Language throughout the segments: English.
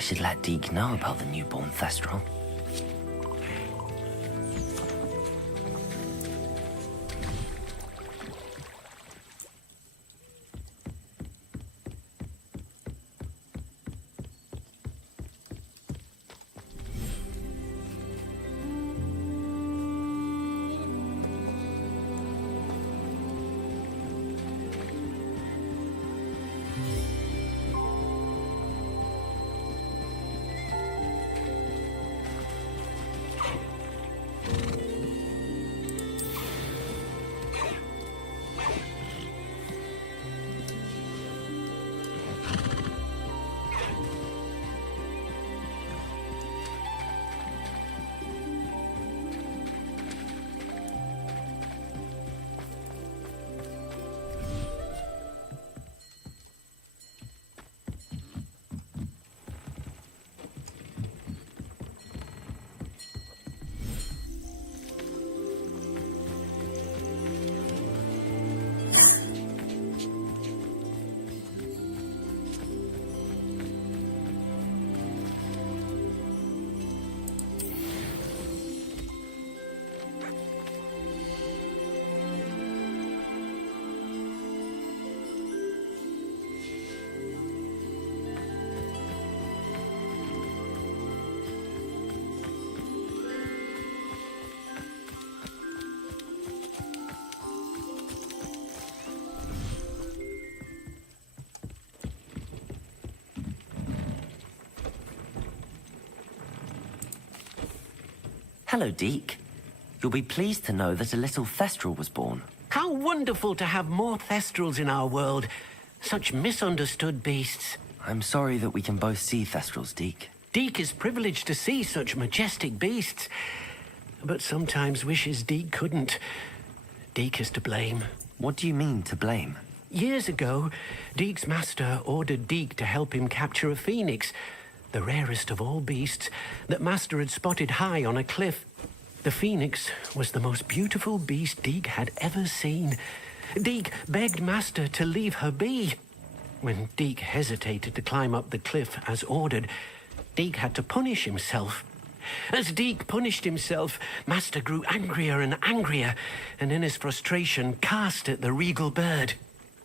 I should let Deke know about the newborn Thestral. Hello, Deke. You'll be pleased to know that a little Thestral was born. How wonderful to have more Thestrals in our world. Such misunderstood beasts. I'm sorry that we can both see Thestrals, Deke. Deke is privileged to see such majestic beasts, but sometimes wishes Deke couldn't. Deke is to blame. What do you mean, to blame? Years ago, Deke's master ordered Deke to help him capture a phoenix, the rarest of all beasts, that Master had spotted high on a cliff. The phoenix was the most beautiful beast Deke had ever seen. Deke begged Master to leave her be. When Deke hesitated to climb up the cliff as ordered, Deke had to punish himself. As Deke punished himself, Master grew angrier and angrier, and in his frustration cast at the regal bird.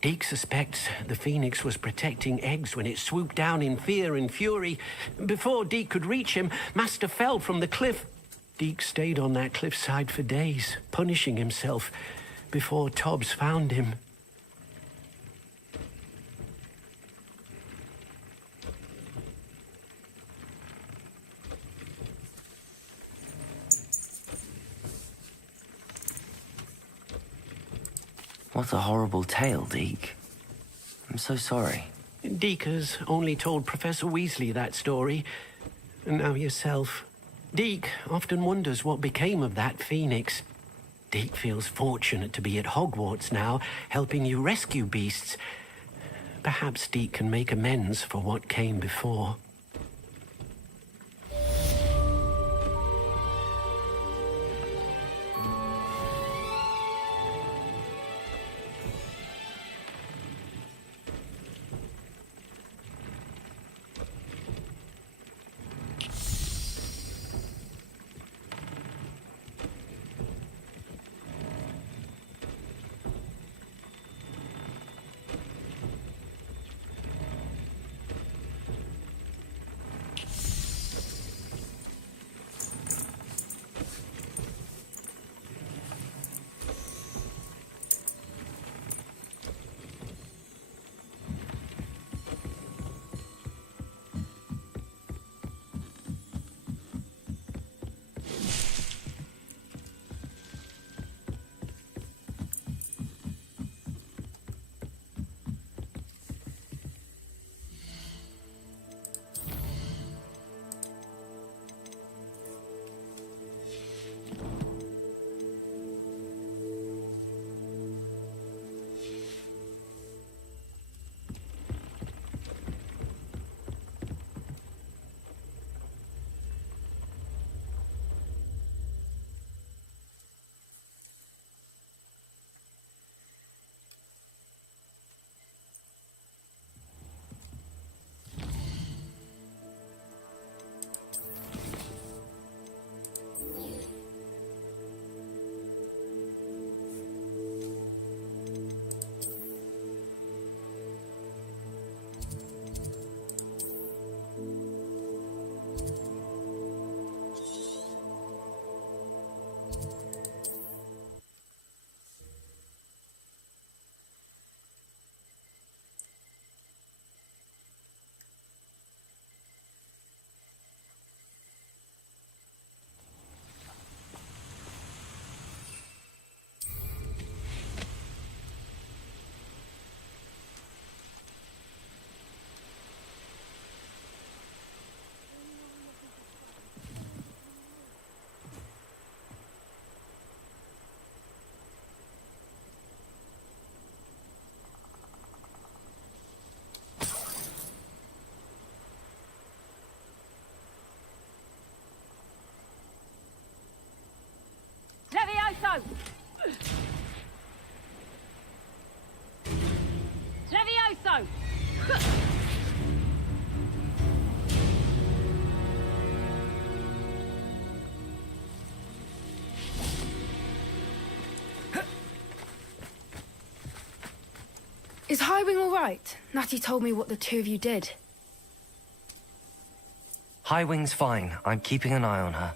Deke suspects the phoenix was protecting eggs when it swooped down in fear and fury. Before Deke could reach him, Master fell from the cliff. Deke stayed on that cliffside for days, punishing himself, before Tobbs found him. What a horrible tale, Deke. I'm so sorry. Deke has only told Professor Weasley that story, and now yourself. Deke often wonders what became of that phoenix. Deke feels fortunate to be at Hogwarts now, helping you rescue beasts. Perhaps Deke can make amends for what came before. Is Highwing all right? Natty told me what the two of you did. Highwing's fine. I'm keeping an eye on her.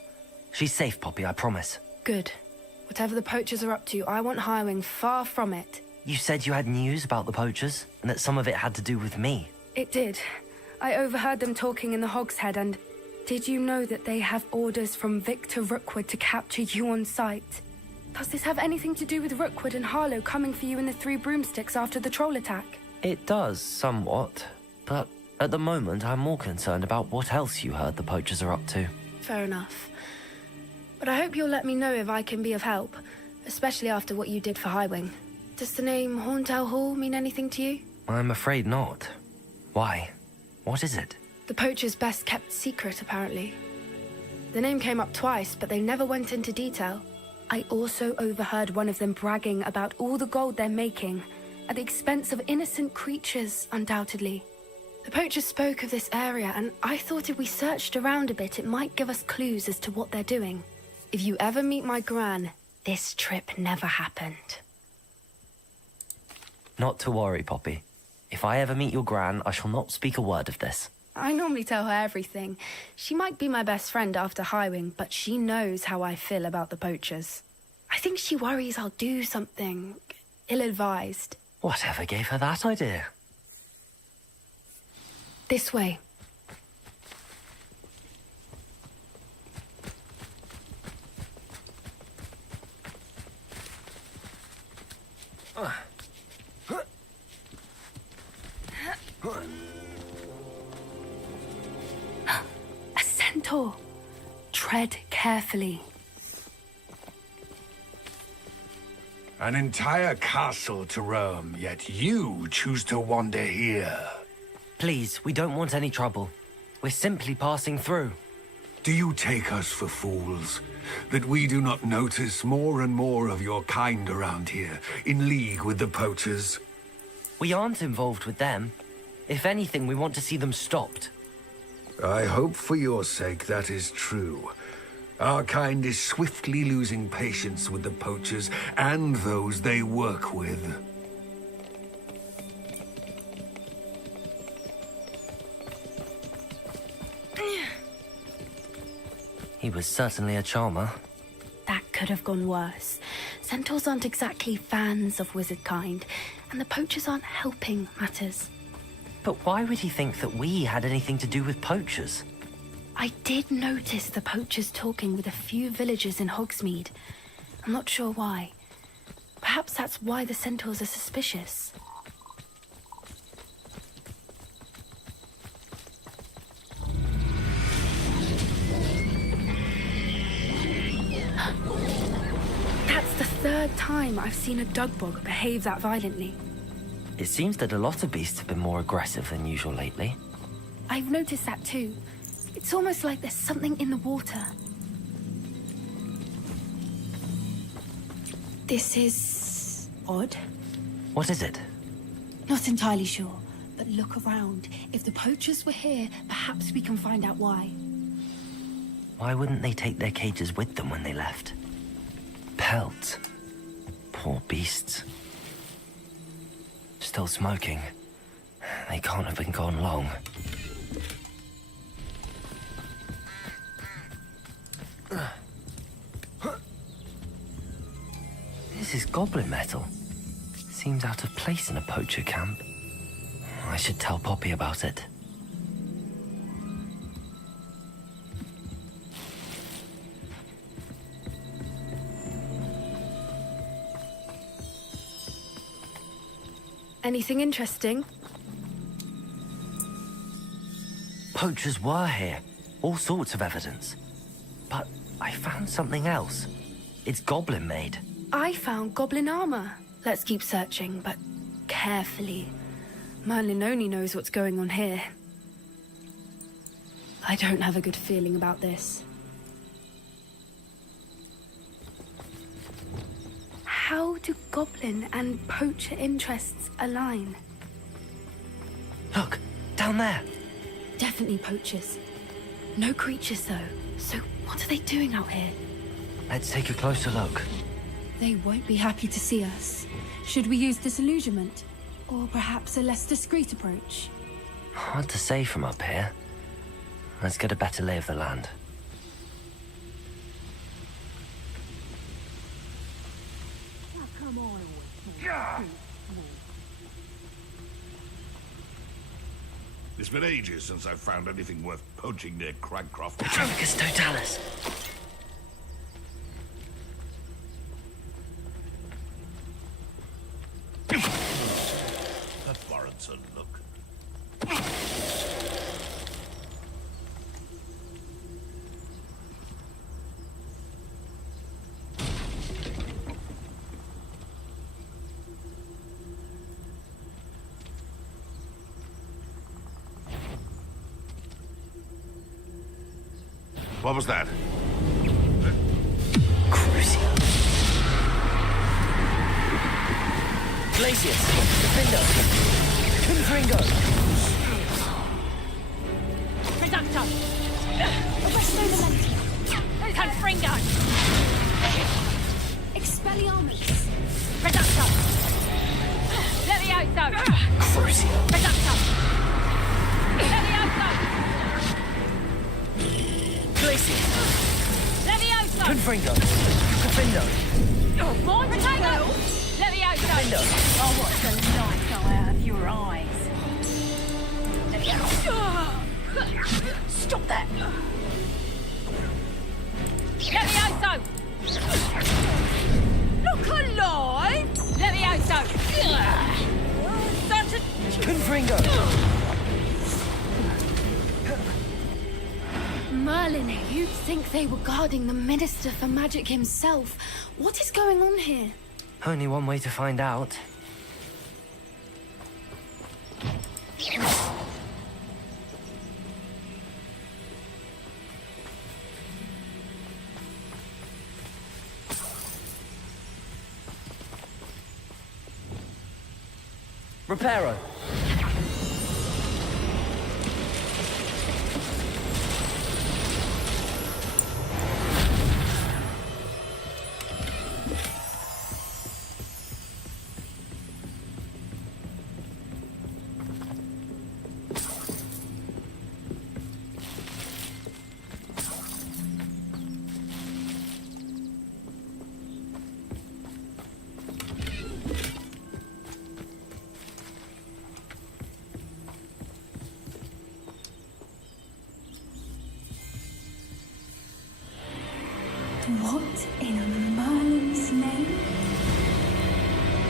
She's safe, Poppy, I promise. Good. Whatever the poachers are up to, I want Highwing far from it. You said you had news about the poachers, and that some of it had to do with me. It did. I overheard them talking in the Hogshead, and did you know that they have orders from Victor Rookwood to capture you on sight? Does this have anything to do with Rookwood and Harlow coming for you in the Three Broomsticks after the troll attack? It does, somewhat. But at the moment, I'm more concerned about what else you heard the poachers are up to. Fair enough. But I hope you'll let me know if I can be of help, especially after what you did for Highwing. Does the name Horntail Hall mean anything to you? I'm afraid not. Why? What is it? The poacher's best kept secret, apparently. The name came up twice, but they never went into detail. I also overheard one of them bragging about all the gold they're making, at the expense of innocent creatures, undoubtedly. The poachers spoke of this area, and I thought if we searched around a bit, it might give us clues as to what they're doing. If you ever meet my gran, this trip never happened. Not to worry, Poppy. If I ever meet your gran, I shall not speak a word of this. I normally tell her everything. She might be my best friend after Highwing, but she knows how I feel about the poachers. I think she worries I'll do something ill-advised. Whatever gave her that idea? This way. A centaur. Tread carefully. An entire castle to roam, yet you choose to wander here. Please, we don't want any trouble. We're simply passing through. Do you take us for fools? That we do not notice more and more of your kind around here, in league with the poachers? We aren't involved with them. If anything, we want to see them stopped. I hope for your sake that is true. Our kind is swiftly losing patience with the poachers and those they work with. He was certainly a charmer. That could have gone worse. Centaurs aren't exactly fans of wizard kind, and the poachers aren't helping matters. But why would he think that we had anything to do with poachers? I did notice the poachers talking with a few villagers in Hogsmeade. I'm not sure why. Perhaps that's why the centaurs are suspicious. That's the third time I've seen a dugbog behave that violently. It seems that a lot of beasts have been more aggressive than usual lately. I've noticed that too. It's almost like there's something in the water. This is odd. What is it? Not entirely sure, but look around. If the poachers were here, perhaps we can find out why. Why wouldn't they take their cages with them when they left? Pelts. Poor beasts. Still smoking. They can't have been gone long. This is goblin metal. Seems out of place in a poacher camp. I should tell Poppy about it. Anything interesting? Poachers were here. All sorts of evidence. But I found something else. It's goblin made. I found goblin armor. Let's keep searching, but carefully. Merlin only knows what's going on here. I don't have a good feeling about this. How do goblin and poacher interests align? Look, down there. Definitely poachers. No creatures, though. So what are they doing out here? Let's take a closer look. They won't be happy to see us. Should we use disillusionment? Or perhaps a less discreet approach? Hard to say from up here. Let's get a better lay of the land. It's been ages since I've found anything worth poaching near Cragcroft. Truncus totalis. That warrants a look. What was that? Crucial. Glacius. Defender. Confringo. Reducto! Arresto Momentum! Confringo! Expelliarmus! Reducto! Levioso! Crucial. Reducto! Levioso! Glacius. Levioso! Confringo. Confindo. More potato! Levioso! Confindo. I'll watch the light go out of your eyes. Levioso! Stop that! Levioso! Look alive! Levioso! Such a... Confringo. Merlin, you'd think they were guarding the Minister for Magic himself. What is going on here? Only one way to find out. Reparo. What in Merlin's name?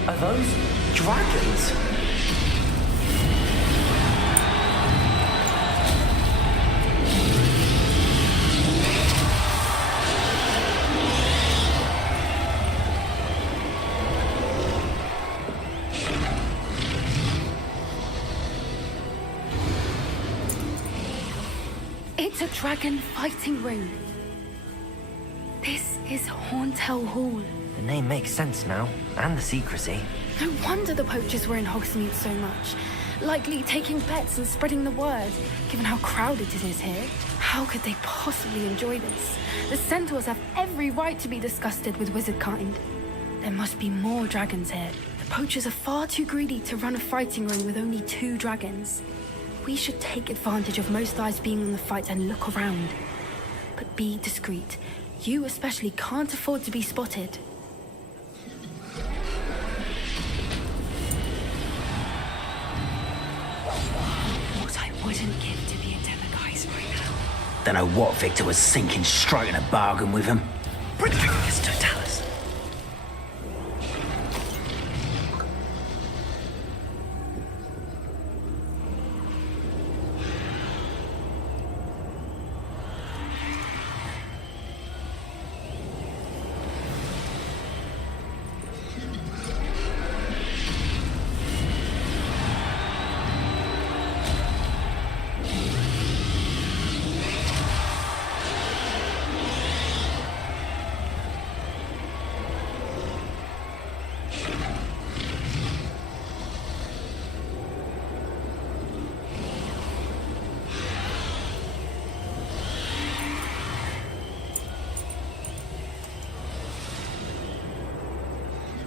Are those dragons? It's a dragon fighting ring. This is Hauntel Hall. The name makes sense now, and the secrecy. No wonder the poachers were in Hogsmeade so much. Likely taking bets and spreading the word, given how crowded it is here. How could they possibly enjoy this? The centaurs have every right to be disgusted with wizard kind. There must be more dragons here. The poachers are far too greedy to run a fighting ring with only 2 dragons. We should take advantage of most eyes being on the fight and look around. But be discreet. You especially can't afford to be spotted. What I wouldn't give to be a Demiguise right now. Don't know what Victor was thinking, striking a bargain with him. Truncus totalis.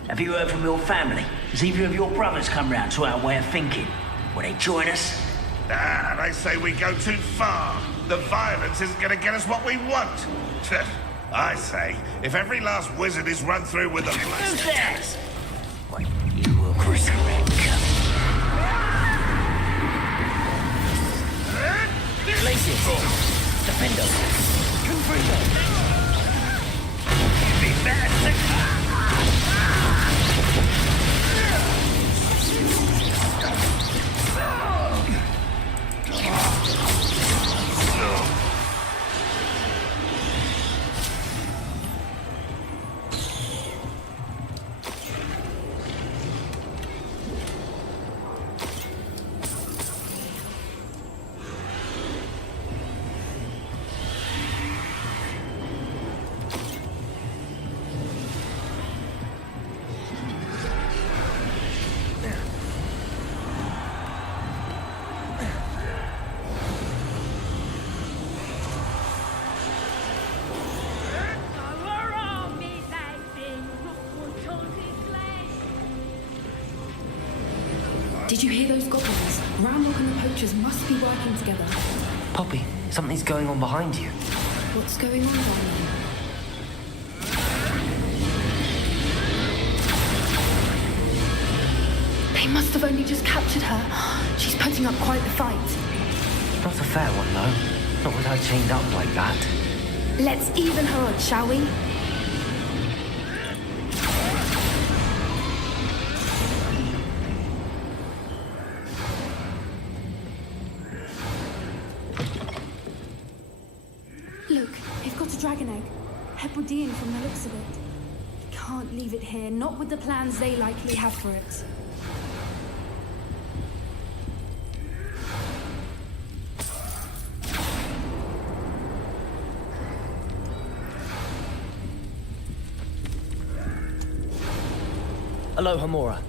Have you heard from your family? Has either of your brothers come round to our way of thinking? Will they join us? Ah, they say we go too far. The violence isn't going to get us what we want. I say, if every last wizard is run through with a Who's blast... that? Wait, you will regret coming. Places. Defenders. Confringo. Be better. Did you hear those goblins? Ramrock and the poachers must be working together. Poppy, something's going on behind you. What's going on down there? They must have only just captured her. She's putting up quite the fight. Not a fair one, though. Not with her chained up like that. Let's even her odds, shall we? Look, they've got a dragon egg. Hebridean from the looks of it. We can't leave it here, not with the plans they likely have for it. Aloha, Mora.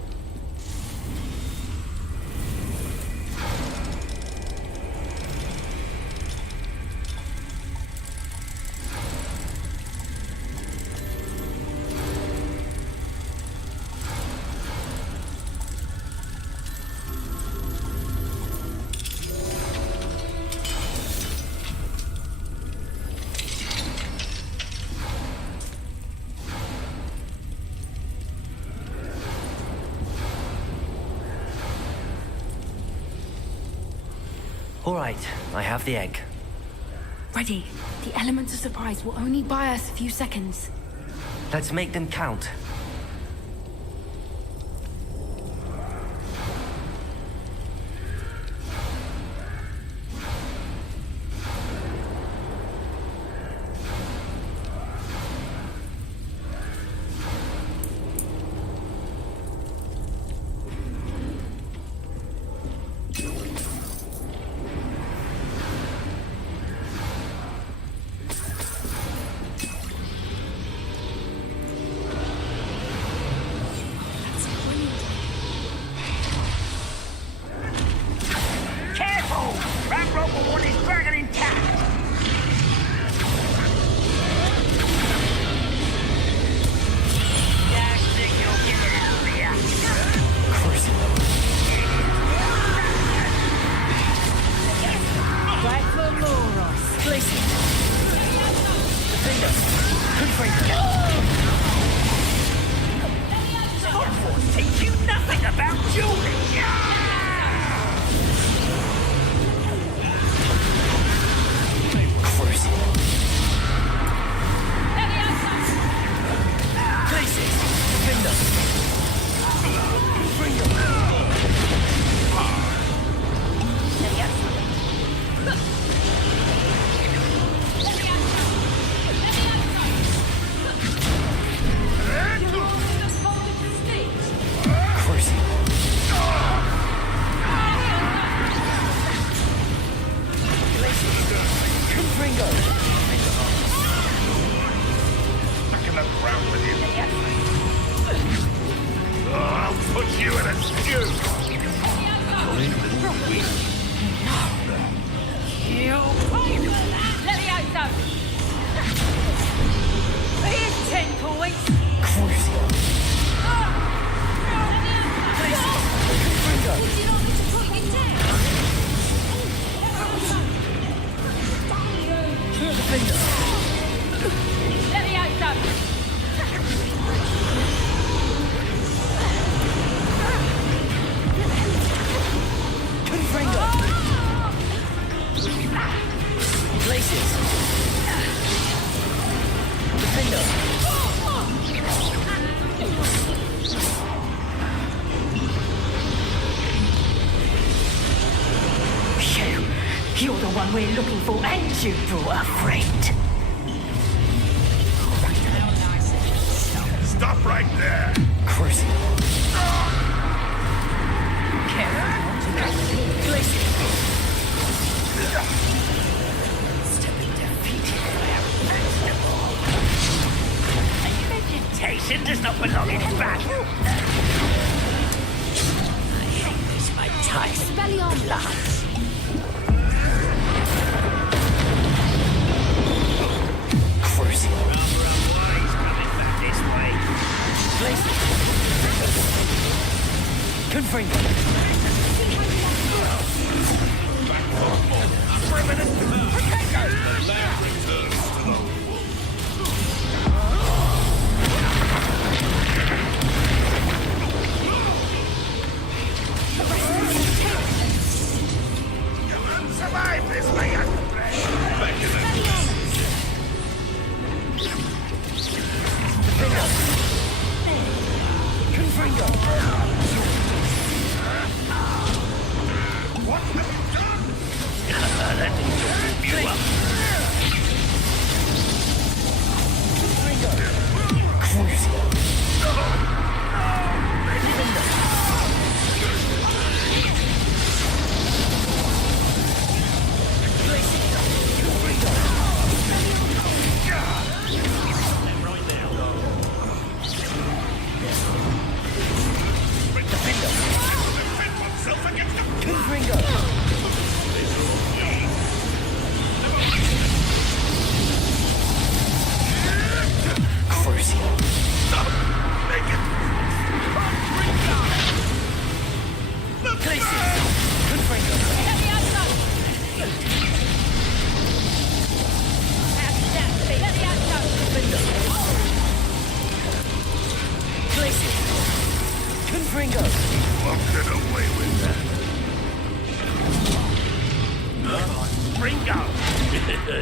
All right, I have the egg. Ready. The elements of surprise will only buy us a few seconds. Let's make them count. You're the one we're looking for, and you brought a friend. Stop right there! Crucial. Vegetation does not belong in battle. I hate this, my type. Slytherin. Crucial. Confringo. Survive this, my young friend! Back in the Confringo. What have you done? That didn't trip you up. Crucial. Defend oneself against the... Confringo. Crucial. Make it! Glacier. Confringo. Glacier. Confringo. Won't get away with that. Ringo!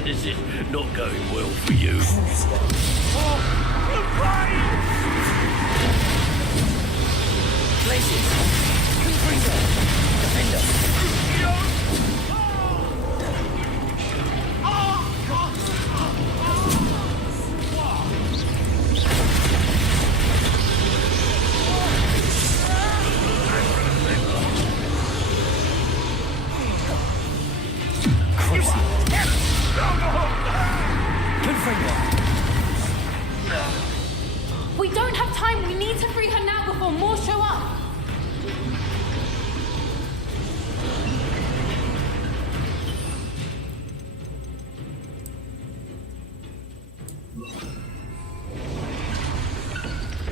This is not going well for you. Glacier. Confringo. Defender. Crucial. Confringo. We don't have time. We need to free her now before more show up.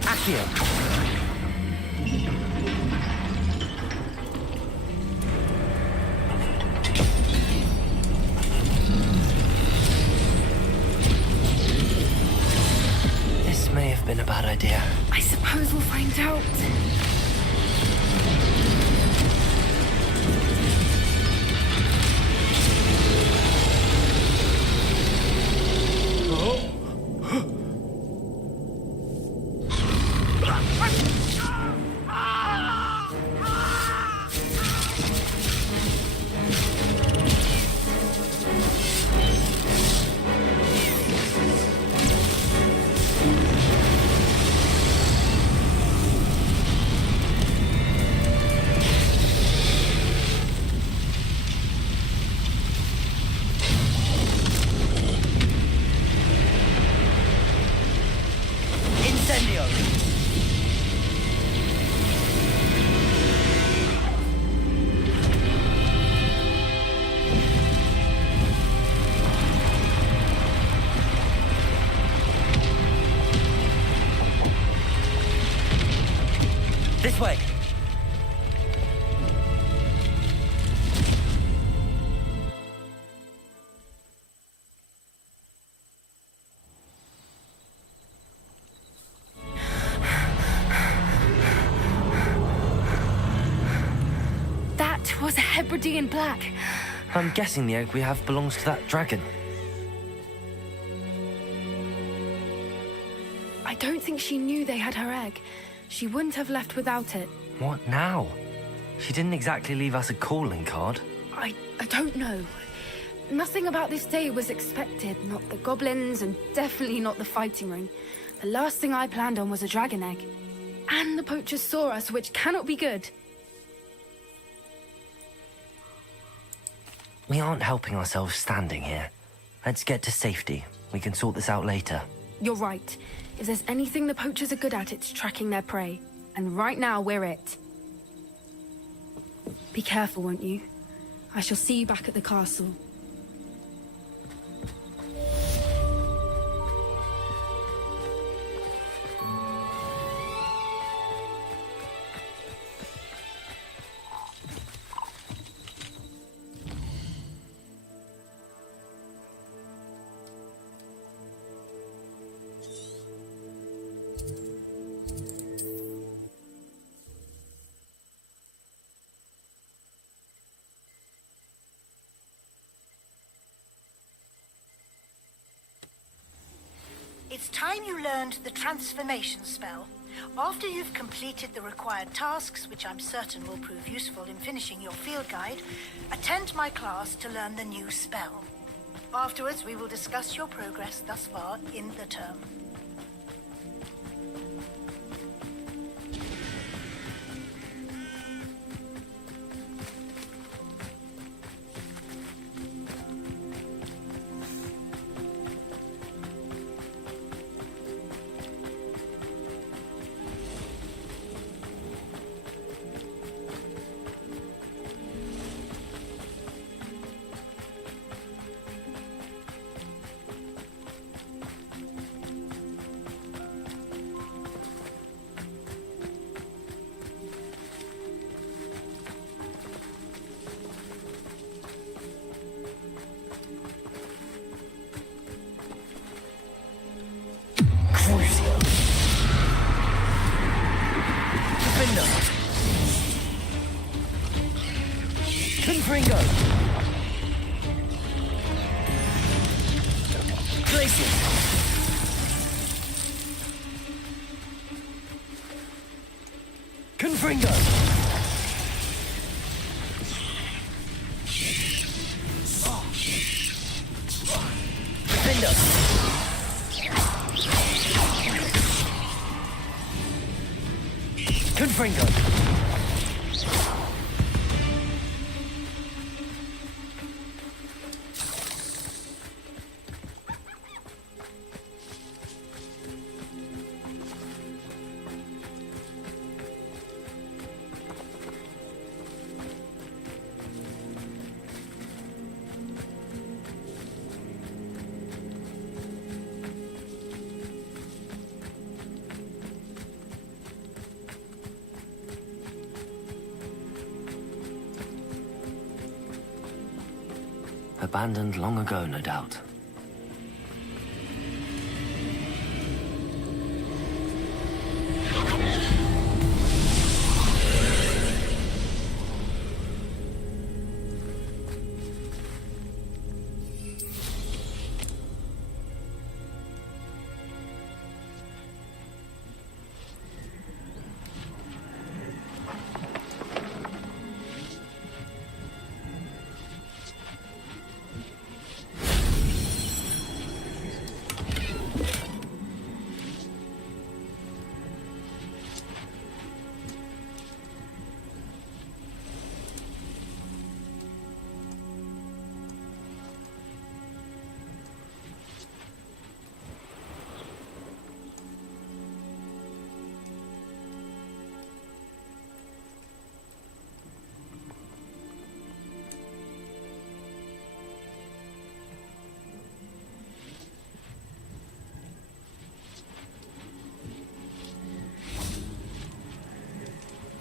Accio. This may have been a bad idea. I suppose we'll find out. Incendio. This way. That was a Hebridean black. I'm guessing the egg we have belongs to that dragon. I don't think she knew they had her egg. She wouldn't have left without it. What now? She didn't exactly leave us a calling card. I don't know. Nothing about this day was expected. Not the goblins, and definitely not the fighting ring. The last thing I planned on was a dragon egg. And the poachers saw us, which cannot be good. We aren't helping ourselves standing here. Let's get to safety. We can sort this out later. You're right. If there's anything the poachers are good at, it's tracking their prey. And right now, we're it. Be careful, won't you? I shall see you back at the castle. It's time you learned the transformation spell. After you've completed the required tasks, which I'm certain will prove useful in finishing your field guide, attend my class to learn the new spell. Afterwards, we will discuss your progress thus far in the term. Ringo! Places! Confringo! Defender! Confringo! Abandoned long ago, no doubt.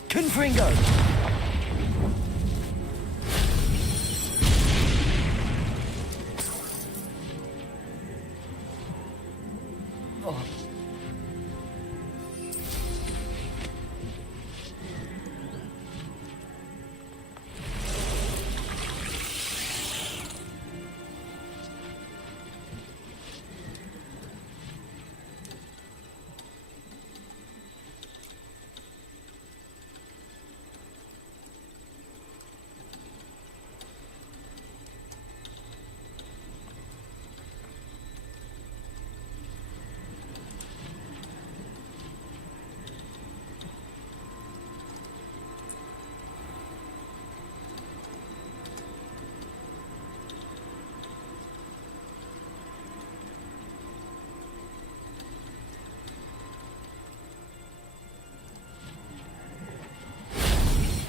Confringo! Oh.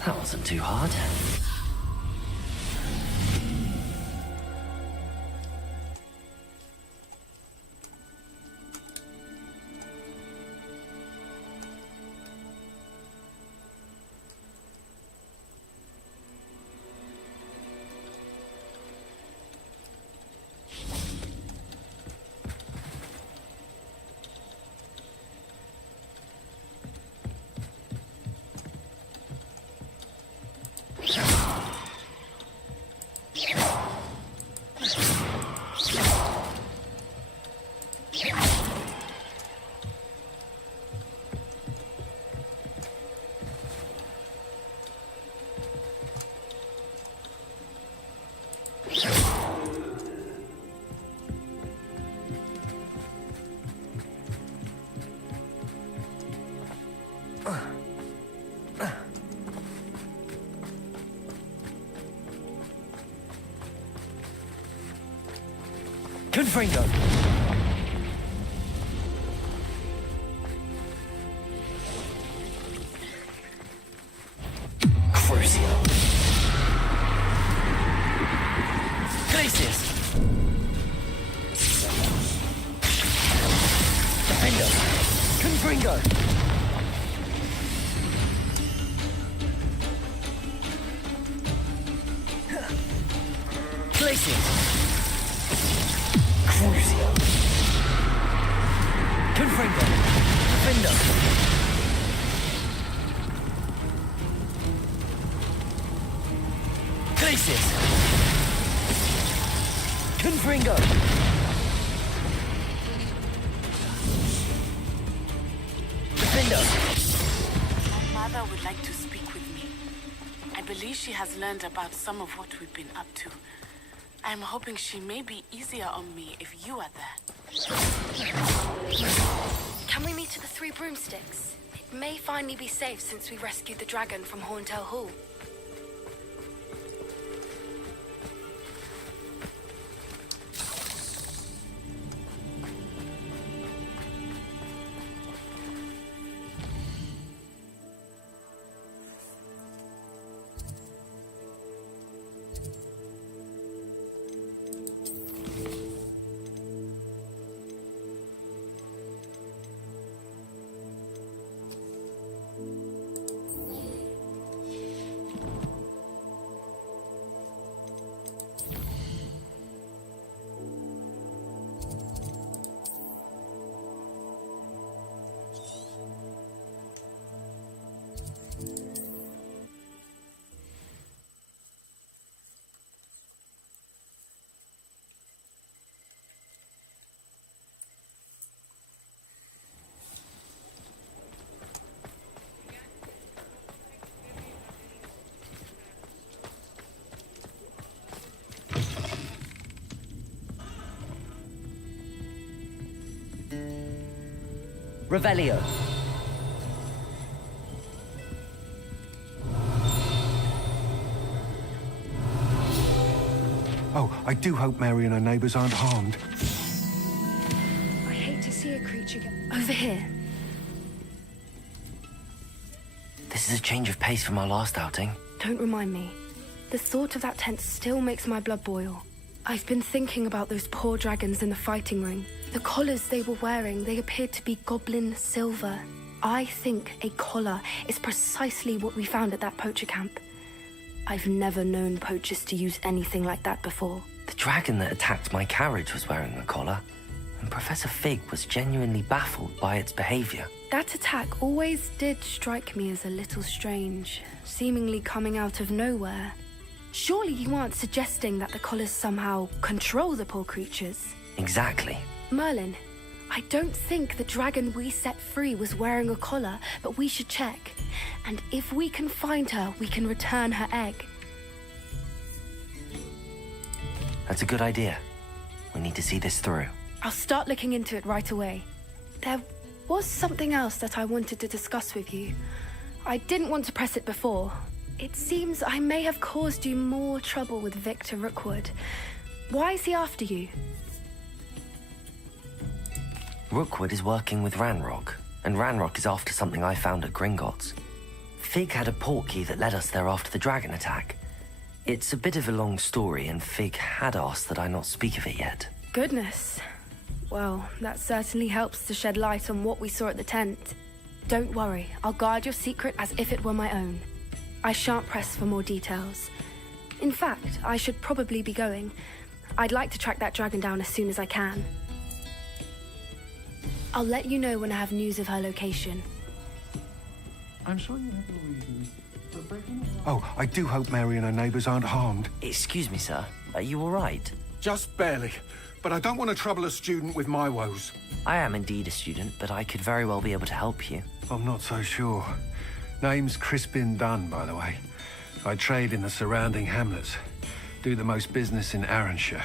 That wasn't too hard. Confringo! Crucio! Glacius! Defender! Confringo! Glacius! Crucio! Confringo! Defender! Glacius! Confringo! Defender! My mother would like to speak with me. I believe she has learned about some of what we've been up to. I'm hoping she may be easier on me if you are there. Can we meet at the Three Broomsticks? It may finally be safe since we rescued the dragon from Horntail Hall. Revelio. Oh, I do hope Mary and her neighbors aren't harmed. I hate to see a creature get... Over here. This is a change of pace from our last outing. Don't remind me. The thought of that tent still makes my blood boil. I've been thinking about those poor dragons in the fighting ring. The collars they were wearing, they appeared to be goblin silver. I think a collar is precisely what we found at that poacher camp. I've never known poachers to use anything like that before. The dragon that attacked my carriage was wearing a collar, and Professor Fig was genuinely baffled by its behavior. That attack always did strike me as a little strange, seemingly coming out of nowhere. Surely you aren't suggesting that the collars somehow control the poor creatures? Exactly. Merlin, I don't think the dragon we set free was wearing a collar, but we should check. And if we can find her, we can return her egg. That's a good idea. We need to see this through. I'll start looking into it right away. There was something else that I wanted to discuss with you. I didn't want to press it before. It seems I may have caused you more trouble with Victor Rookwood. Why is he after you? Rookwood is working with Ranrock, and Ranrock is after something I found at Gringotts. Fig had a portkey that led us there after the dragon attack. It's a bit of a long story, and Fig had asked that I not speak of it yet. Goodness. Well, that certainly helps to shed light on what we saw at the tent. Don't worry, I'll guard your secret as if it were my own. I shan't press for more details. In fact, I should probably be going. I'd like to track that dragon down as soon as I can. I'll let you know when I have news of her location. I'm sure you have your reasons for breaking. Oh, I do hope Mary and her neighbours aren't harmed. Excuse me, sir. Are you all right? Just barely. But I don't want to trouble a student with my woes. I am indeed a student, but I could very well be able to help you. I'm not so sure. Name's Crispin Dunn, by the way. I trade in the surrounding hamlets. Do the most business in Arranshire.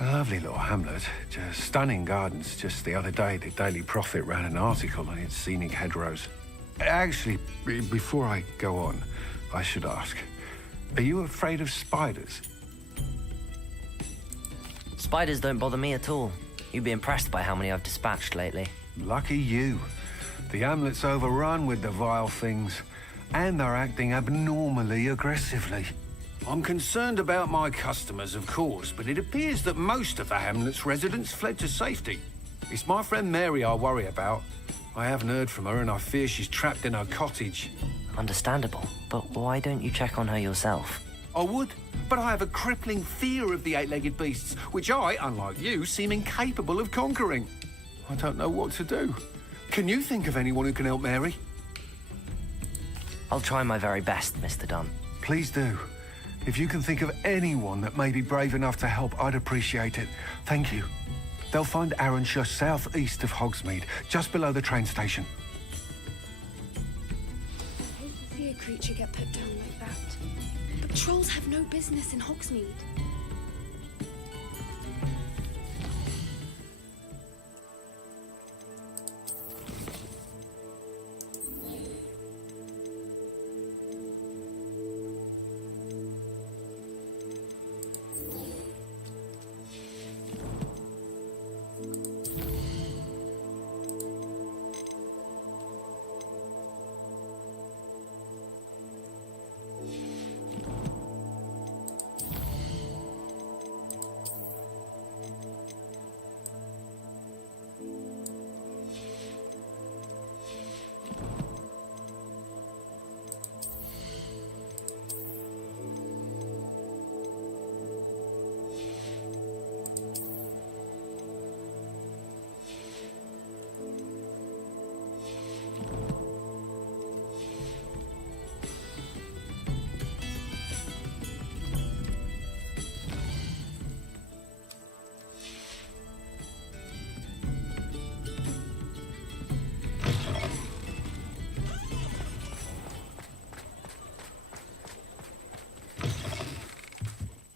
A lovely little hamlet. Just stunning gardens. Just the other day, the Daily Prophet ran an article on its scenic hedgerows. Actually, before I go on, I should ask, are you afraid of spiders? Spiders don't bother me at all. You'd be impressed by how many I've dispatched lately. Lucky you. The hamlet's overrun with the vile things, and they're acting abnormally aggressively. I'm concerned about my customers, of course, but it appears that most of the hamlet's residents fled to safety. It's my friend Mary I worry about. I haven't heard from her, and I fear she's trapped in her cottage. Understandable, but why don't you check on her yourself? I would, but I have a crippling fear of the eight-legged beasts, which I, unlike you, seem incapable of conquering. I don't know what to do. Can you think of anyone who can help Mary? I'll try my very best, Mr. Dunn. Please do. If you can think of anyone that may be brave enough to help, I'd appreciate it. Thank you. They'll find Arranshire southeast of Hogsmeade, just below the train station. I hate to see a creature get put down like that. But trolls have no business in Hogsmeade.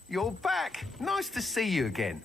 You're back! Nice to see you again.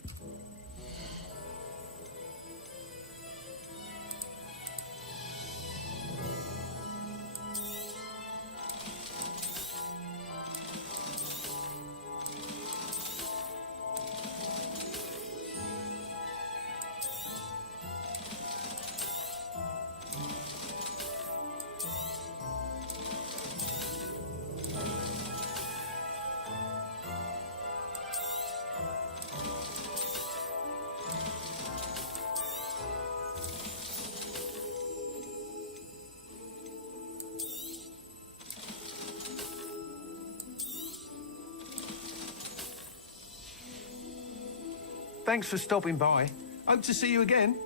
Thanks for stopping by. Hope to see you again.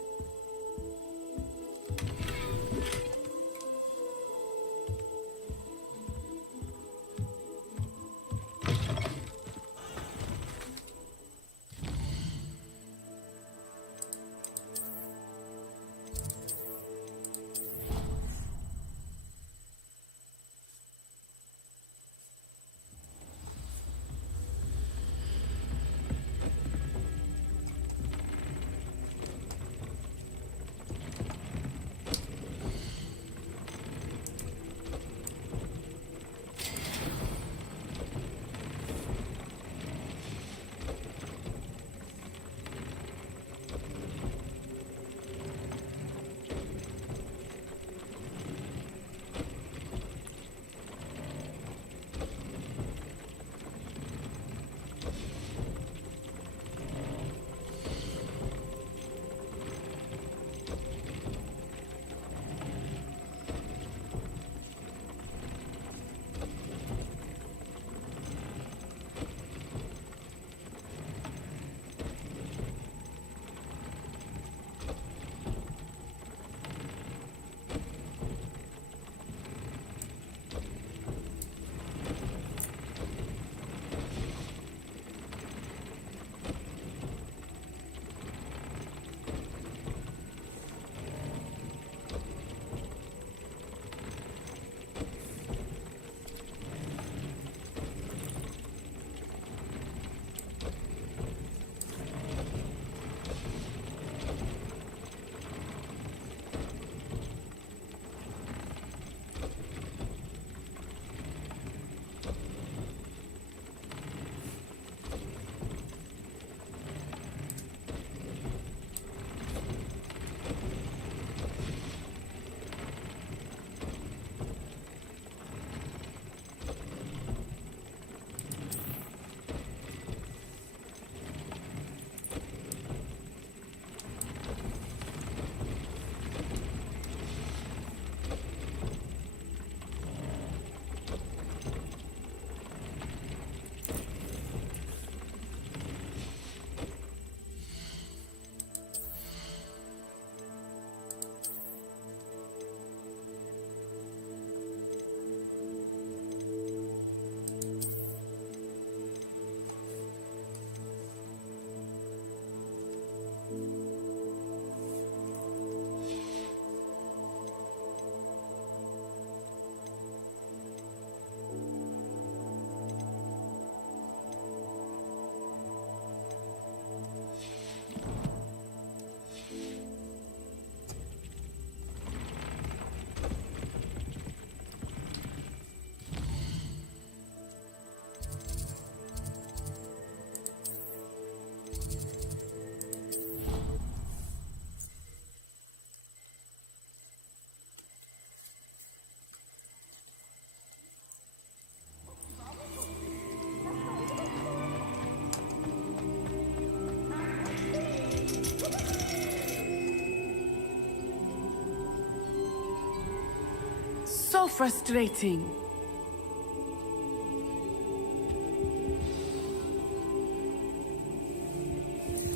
So frustrating.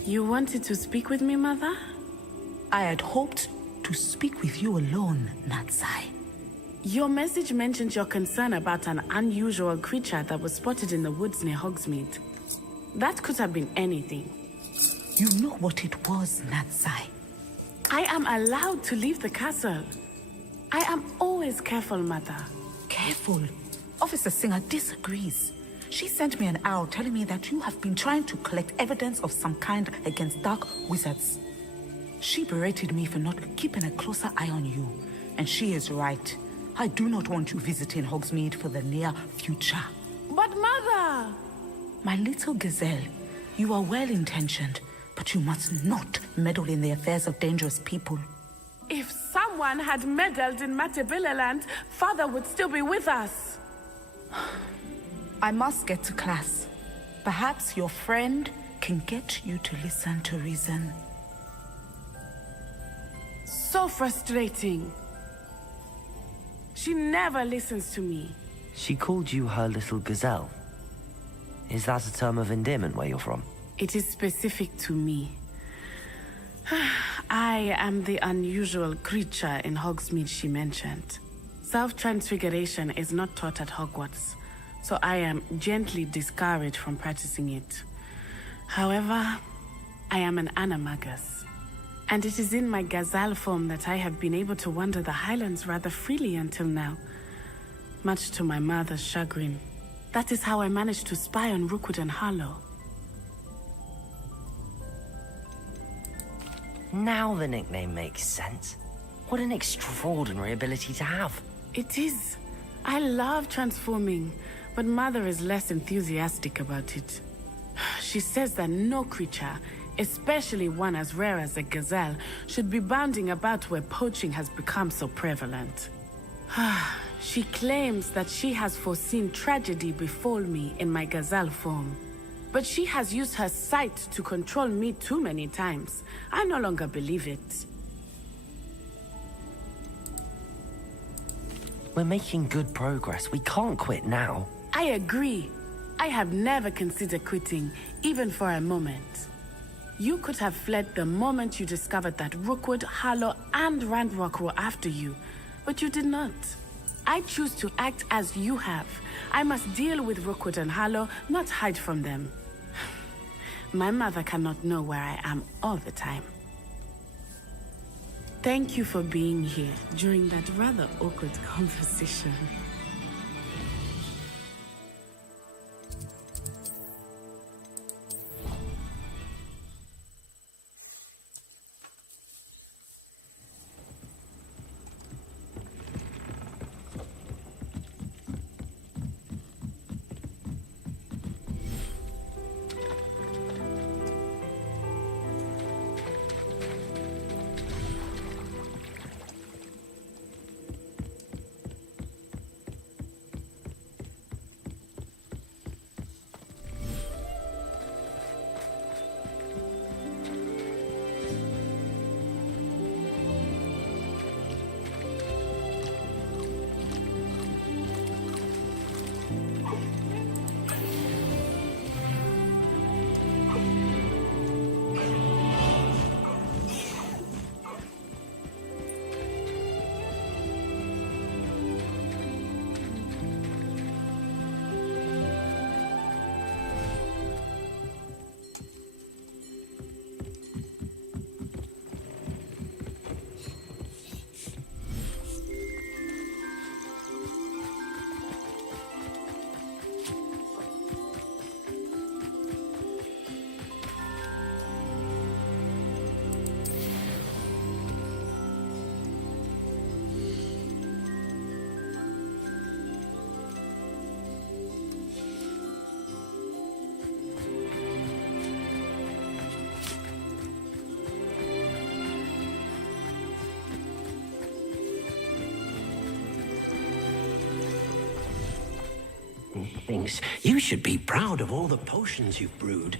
You wanted to speak with me, Mother? I had hoped to speak with you alone, Natsai. Your message mentioned your concern about an unusual creature that was spotted in the woods near Hogsmeade. That could have been anything. You know what it was, Natsai. I am allowed to leave the castle. I am always careful, Mother. Careful. Officer Singer disagrees. She sent me an owl telling me that you have been trying to collect evidence of some kind against dark wizards. She berated me for not keeping a closer eye on you. And she is right. I do not want you visiting Hogsmeade for the near future. But Mother! My little gazelle, you are well-intentioned, but you must not meddle in the affairs of dangerous people. If someone had meddled in Matabeleland, Father would still be with us. I must get to class. Perhaps your friend can get you to listen to reason. So frustrating. She never listens to me. She called you her little gazelle. Is that a term of endearment where you're from? It is specific to me. I am the unusual creature in Hogsmeade she mentioned. Self-transfiguration is not taught at Hogwarts, so I am gently discouraged from practicing it. However, I am an animagus, and it is in my gazelle form that I have been able to wander the highlands rather freely until now, much to my mother's chagrin. That is how I managed to spy on Rookwood and Harlow. Now the nickname makes sense. What an extraordinary ability to have. It is. I love transforming, but Mother is less enthusiastic about it. She says that no creature, especially one as rare as a gazelle, should be bounding about where poaching has become so prevalent. She claims that she has foreseen tragedy befall me in my gazelle form. But she has used her sight to control me too many times. I no longer believe it. We're making good progress. We can't quit now. I agree. I have never considered quitting, even for a moment. You could have fled the moment you discovered that Rookwood, Harlow, and Randrock were after you, but you did not. I choose to act as you have. I must deal with Rookwood and Harlow, not hide from them. My mother cannot know where I am all the time. Thank you for being here during that rather awkward conversation. Things. You should be proud of all the potions you've brewed.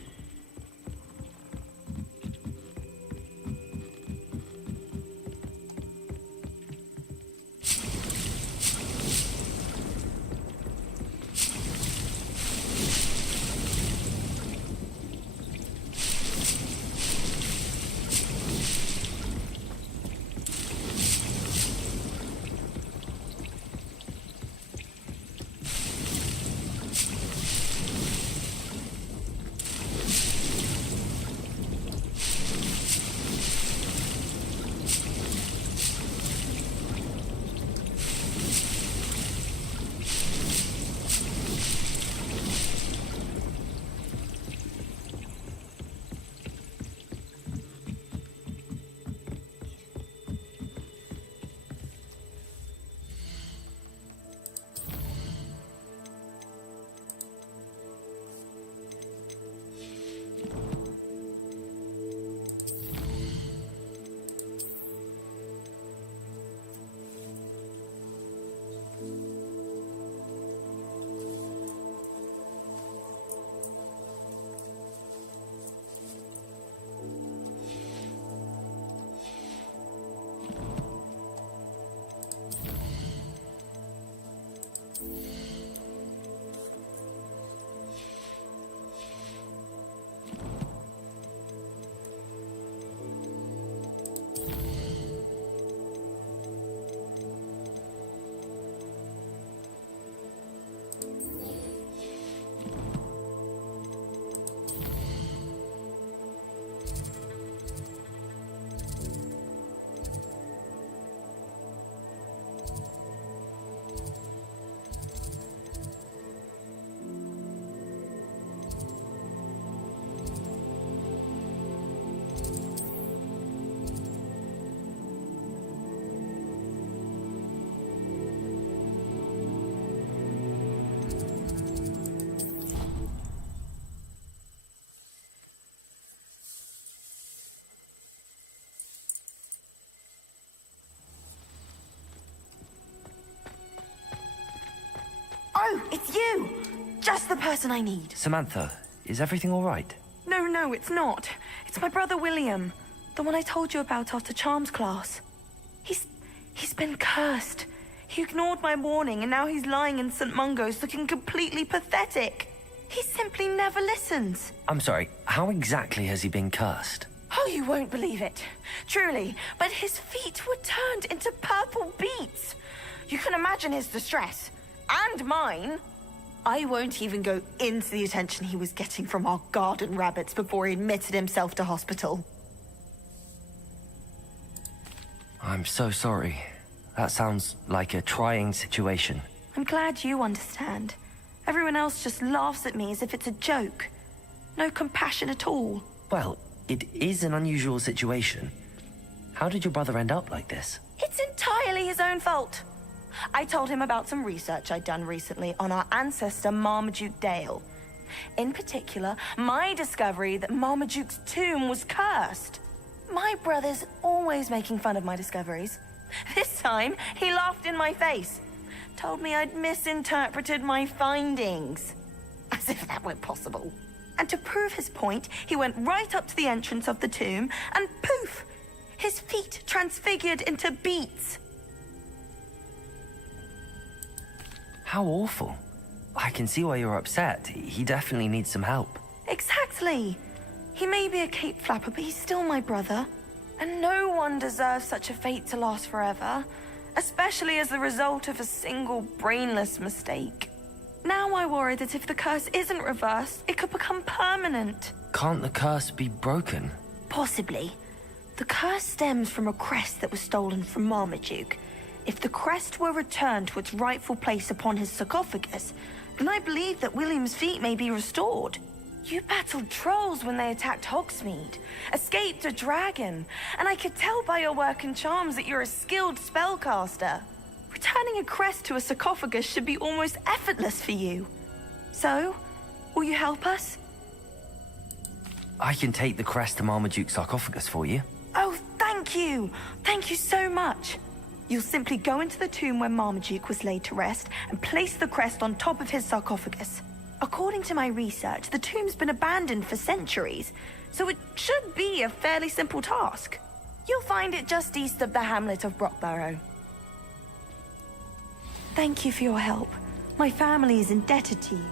Oh, it's you! Just the person I need. Samantha, is everything all right? No, it's not. It's my brother William. The one I told you about after Charms class. He's been cursed. He ignored my warning and now he's lying in St. Mungo's looking completely pathetic. He simply never listens. I'm sorry, how exactly has he been cursed? Oh, you won't believe it. Truly, but his feet were turned into purple beets. You can imagine his distress. And mine. I won't even go into the attention he was getting from our garden rabbits before he admitted himself to hospital. I'm so sorry. That sounds like a trying situation. I'm glad you understand. Everyone else just laughs at me as if it's a joke. No compassion at all. Well, it is an unusual situation. How did your brother end up like this? It's entirely his own fault. I told him about some research I'd done recently on our ancestor Marmaduke Dale. In particular, my discovery that Marmaduke's tomb was cursed. My brother's always making fun of my discoveries. This time, he laughed in my face. Told me I'd misinterpreted my findings. As if that weren't possible. And to prove his point, he went right up to the entrance of the tomb and poof! His feet transfigured into beets. How awful. I can see why you're upset. He definitely needs some help. Exactly. He may be a cape flapper, but he's still my brother. And no one deserves such a fate to last forever, especially as the result of a single brainless mistake. Now I worry that if the curse isn't reversed, it could become permanent. Can't the curse be broken? Possibly. The curse stems from a crest that was stolen from Marmaduke. If the crest were returned to its rightful place upon his sarcophagus, then I believe that William's feet may be restored. You battled trolls when they attacked Hogsmeade, escaped a dragon, and I could tell by your work and charms that you're a skilled spellcaster. Returning a crest to a sarcophagus should be almost effortless for you. So, will you help us? I can take the crest to Marmaduke's sarcophagus for you. Oh, thank you! Thank you so much! You'll simply go into the tomb where Marmaduke was laid to rest and place the crest on top of his sarcophagus. According to my research, the tomb's been abandoned for centuries, so it should be a fairly simple task. You'll find it just east of the hamlet of Brockborough. Thank you for your help. My family is indebted to you.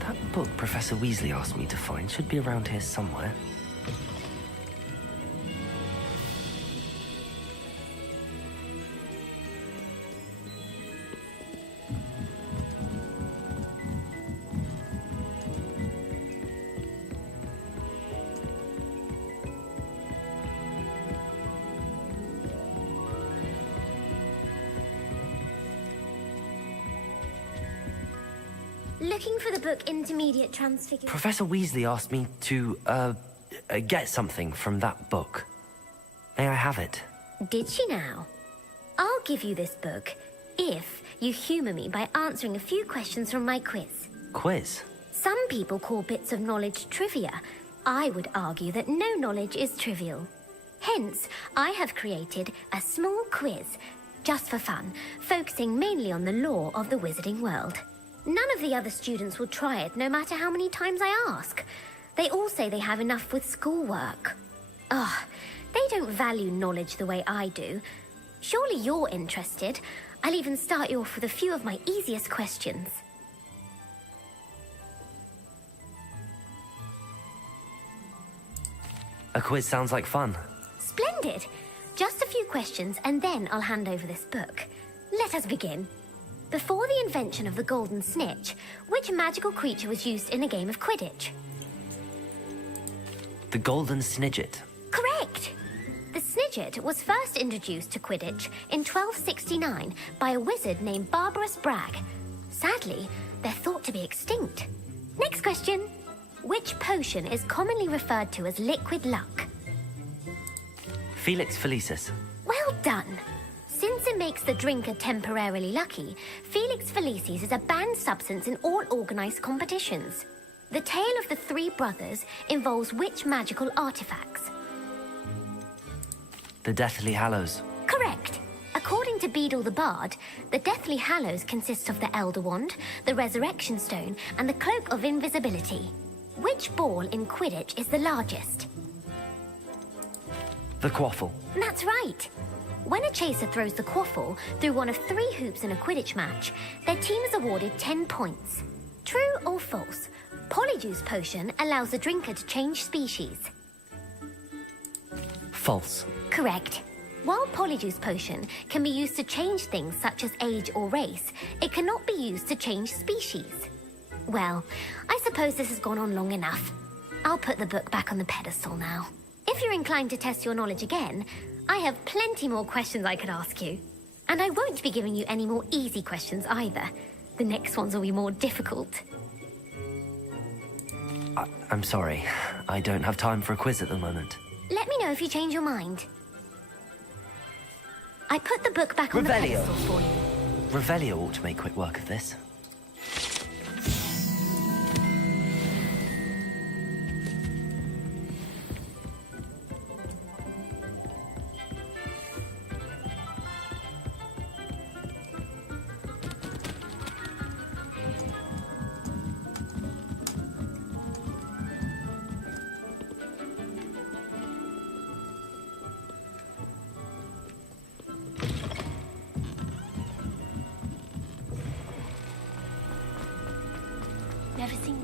That book Professor Weasley asked me to find should be around here somewhere. Looking for the book Intermediate Transfiguration. Professor Weasley asked me to, get something from that book. May I have it? Did she now? I'll give you this book if you humour me by answering a few questions from my quiz. Quiz? Some people call bits of knowledge trivia. I would argue that no knowledge is trivial. Hence, I have created a small quiz, just for fun, focusing mainly on the lore of the wizarding world. None of the other students will try it, no matter how many times I ask. They all say they have enough with schoolwork. Ugh, they don't value knowledge the way I do. Surely you're interested. I'll even start you off with a few of my easiest questions. A quiz sounds like fun. Splendid! Just a few questions and then I'll hand over this book. Let us begin. Before the invention of the golden snitch, which magical creature was used in a game of Quidditch? The Golden Snidget. Correct! The Snidget was first introduced to Quidditch in 1269 by a wizard named Barbarous Bragg. Sadly, they're thought to be extinct. Next question. Which potion is commonly referred to as liquid luck? Felix Felicis. Well done! Since it makes the drinker temporarily lucky, Felix Felicis is a banned substance in all organised competitions. The tale of the three brothers involves which magical artifacts? The Deathly Hallows. Correct! According to Beedle the Bard, the Deathly Hallows consists of the Elder Wand, the Resurrection Stone, and the Cloak of Invisibility. Which ball in Quidditch is the largest? The Quaffle. That's right. When a chaser throws the quaffle through one of 3 hoops in a Quidditch match, their team is awarded 10 points. True or false? Polyjuice Potion allows the drinker to change species. False. Correct. While Polyjuice Potion can be used to change things such as age or race, it cannot be used to change species. Well, I suppose this has gone on long enough. I'll put the book back on the pedestal now. If you're inclined to test your knowledge again, I have plenty more questions I could ask you. And I won't be giving you any more easy questions either. The next ones will be more difficult. I'm sorry. I don't have time for a quiz at the moment. Let me know if you change your mind. I put the book back on the pedestal for you. Revelio ought to make quick work of this. Never seen